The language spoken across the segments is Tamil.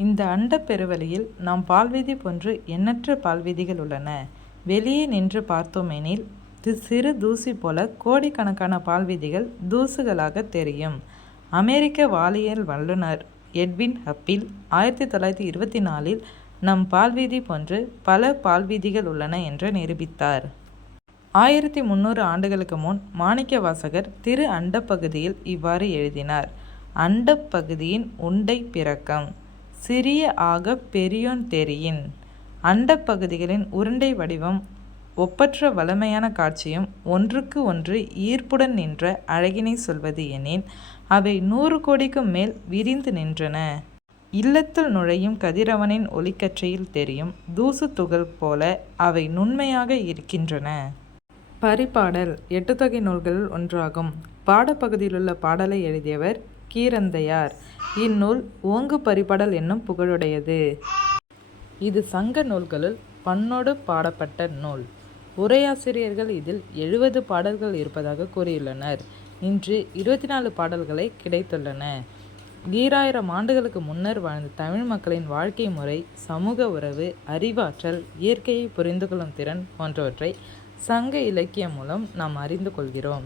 இந்த அண்ட பெருவெளியில் நாம் பால்வீதி போன்று எண்ணற்ற பால்வீதிகள் உள்ளன. வெளியே நின்று பார்த்தோமெனில் சிறு தூசி போல கோடிக்கணக்கான பால்வீதிகள் தூசுகளாகத் தெரியும். அமெரிக்க வாலியல் வல்லுனர் எட்வின் ஹப்பில் ஆயிரத்தி தொள்ளாயிரத்தி இருபத்தி நாலில் நம் பால்வீதி போன்று பல பால்வீதிகள் உள்ளன என்று நிரூபித்தார். ஆயிரத்தி முந்நூறு ஆண்டுகளுக்கு முன் மாணிக்கவாசகர் திரு அண்டப்பகுதியில் இவ்வாறு எழுதினார்: அண்டப்பகுதியின் உண்டை பிறக்கம்: சிறிய ஆகப் பெரியோன் தெரியின். " அண்டப் பகுதிகளின் உருண்டை வடிவம் ஒப்பற்ற வளமையான காட்சியும் ஒன்றுக்கு ஒன்று ஈர்ப்புடன் நின்ற அழகினை சொல்வது எனின், அவை நூறு கோடிக்கும் மேல் விரிந்து நின்றன. இல்லத்தில் நுழையும் கதிரவனின் ஒளிக்கற்றையில் தெரியும் தூசுத் துகள் போல அவை நுண்மையாக இருக்கின்றன. பரிபாடல் எட்டுத்தொகை நூல்களில் ஒன்றாகும். பாடப்பகுதியிலுள்ள பாடலை எழுதியவர் கீரந்தையார். இந்நூல் ஓங்கு பரிபாடல் என்னும் புகழுடையது. இது சங்க நூல்களுள் பன்னோடு பாடப்பட்ட நூல். உரையாசிரியர்கள் இதில் எழுபது பாடல்கள் இருப்பதாக கூறியுள்ளனர். இன்று இருபத்தி நாலு பாடல்களை கிடைத்துள்ளன. ஈராயிரம் ஆண்டுகளுக்கு முன்னர் வாழ்ந்த தமிழ் மக்களின் வாழ்க்கை முறை, சமூக உறவு, அறிவாற்றல், இயற்கையை புரிந்து கொள்ளும் திறன் போன்றவற்றை சங்க இலக்கியம் மூலம் நாம் அறிந்து கொள்கிறோம்.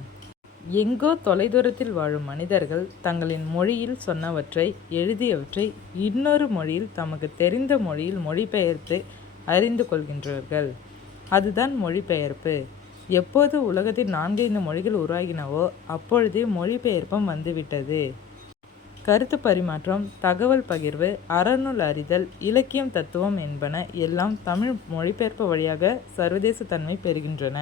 எங்கோ தொலைதூரத்தில் வாழும் மனிதர்கள் தங்களின் மொழியில் சொன்னவற்றை, எழுதியவற்றை இன்னொரு மொழியில் தமக்கு தெரிந்த மொழியில் மொழிபெயர்த்து அறிந்து கொள்கின்றார்கள். அதுதான் மொழிபெயர்ப்பு. எப்போது உலகத்தில் நான்கைந்து மொழிகள் உருவாகினவோ அப்பொழுதே மொழிபெயர்ப்பும் வந்துவிட்டது. கருத்து பரிமாற்றம், தகவல் பகிர்வு, அறநூல் அறிதல், இலக்கியம் தத்துவம் என்பன எல்லாம் தமிழ் மொழிபெயர்ப்பு வழியாக சர்வதேச தன்மை பெறுகின்றன.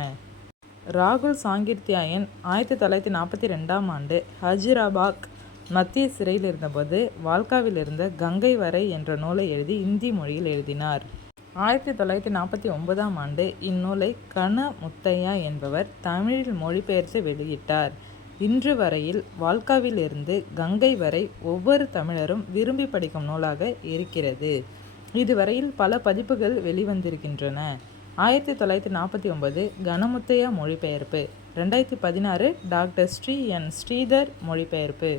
ராகுல் சாங்கித்யாயன் ஆயிரத்தி தொள்ளாயிரத்தி நாற்பத்தி ரெண்டாம் ஆண்டு ஹஜிராபாக் மத்திய சிறையில் இருந்தபோது வால்காவில் இருந்த கங்கை வரை என்ற நூலை எழுதி இந்தி மொழியில் எழுதினார். ஆயிரத்தி தொள்ளாயிரத்தி நாற்பத்தி ஒன்பதாம் ஆண்டு இந்நூலை கணமுத்தையா என்பவர் தமிழில் மொழிபெயர்த்து வெளியிட்டார். இன்று வரையில் வால்காவிலிருந்து கங்கை வரை ஒவ்வொரு தமிழரும் விரும்பிப் படிக்கும் நூலாக இருக்கிறது. இதுவரையில் பல பதிப்புகள் வெளிவந்திருக்கின்றன. ஆயிரத்தி தொள்ளாயிரத்தி நாற்பத்தி ஒன்பது கனமுத்தையா மொழிபெயர்ப்பு ரெண்டாயிரத்தி பதினாறு டாக்டர் ஸ்ரீ என். ஸ்ரீதர் மொழிபெயர்ப்பு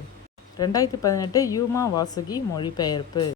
ரெண்டாயிரத்தி பதினெட்டு யூமா வாசுகி மொழிபெயர்ப்பு